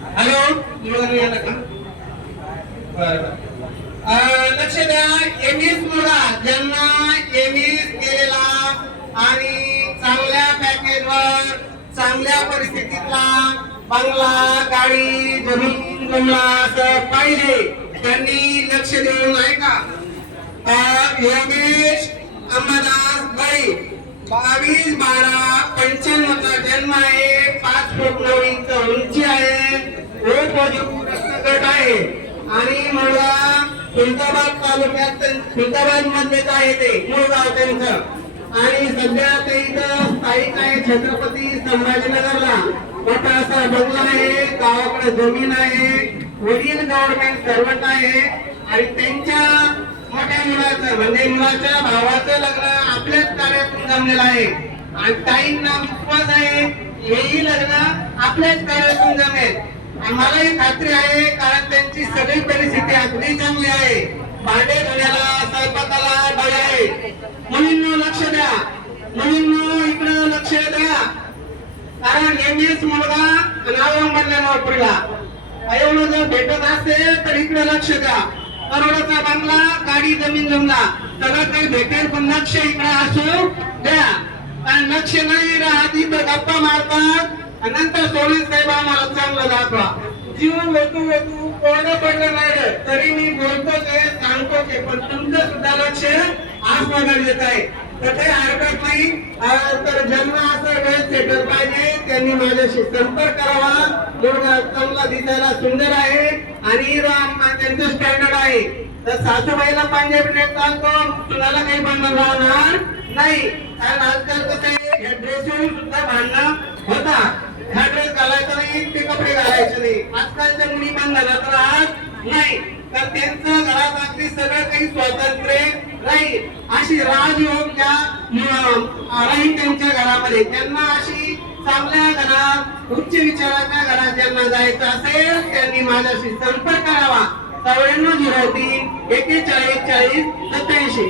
Hello मुलगा आला का? बरं लक्ष द्या एमएस मुलगा ज्यांना एमएस केलेला आणि चांगल्या पॅकेजवर चांगल्या परिस्थितीतला बंगला गाडी जमीन जमला असं पाहिजे त्यांनी लक्ष देऊन आहे का? योगेश अंबादास भाई बावीस बारा पंच्याण्णवचा जन्म आहे पाच फूट नऊ गट आहे. आणि मला खुलताबाद तालुक्यात खुलताबाद मधलेच आहे ते मूळ गाव त्यांचं. आणि सध्या ते इथं स्थायिक आहे छत्रपती संभाजीनगरला. मोठा असा बंगला आहे गावाकडे जमीन आहे वडील गव्हर्नमेंट सर्वंट आहे. आणि त्यांच्या मोठ्या मुलाचं म्हणजे मुलाच्या भावाचं लग्न आपल्याच कार्यातून जमलेलं आहे. आणि ताईंना विश्वास आहे हेही लग्न आपल्याच कार्यात आम्हालाही मलाही खात्री आहे कारण त्यांची सगळी परिस्थिती अगदी चांगली आहे. भांडे धुण्याला स्वयंपाकाला बाई आहे. मुलींनो लक्ष द्या. मुलींनो इकडं लक्ष द्या. कारण एमएस मुलगा नावंबरल्या नोकरीला एवढं जर भेटत असेल तर इकडे लक्ष द्या. करोडाचा बांगला गाडी जमीन जमला. सगळं काही भेटेल पण लक्ष इकडे असू द्या. कारण लक्ष नाही राहत इथं गप्पा मारतात. नंतर सोडून साहेब आम्हाला चांगलं दाखवा. जीव वेतू वेतू कोरडं पडलं नाही तरी मी बोलतोच आहे सांगतोच आहे. पण तुमचं सुद्धा लक्ष आसमानात येत आहे. तर काही हरकत नाही. तर ज्यांना असं वेळ सेटल पाहिजे त्यांनी माझ्याशी संपर्क करावा. मुलगा चांगला दिसायला सुंदर आहे आणि राम त्यांचं स्टँडर्ड आहे. तर सासूबाईला पंजाबी ड्रेस चालतो. तुला काही बंधन राहणार नाही. कारण आजकाल कसं आहे ह्या सुद्धा भांडणं होता ह्या ड्रेस घालायचा नाही ते कपडे घालायचे नाही आजकालच्या मुली बंधनात राहत नाही. तर त्यांचं घरात अगदी सगळं काही स्वातंत्र्य राहील. अशी राजयोग त्या राहील त्यांच्या घरामध्ये. त्यांना अशी चांगल्या घरात उच्च विचाराच्या घरात ज्यांना जायचं असेल त्यांनी माझ्याशी संपर्क करावा. चौऱ्याण्णव झिरो तीन एकेचाळीस चाळीस सत्याऐंशी.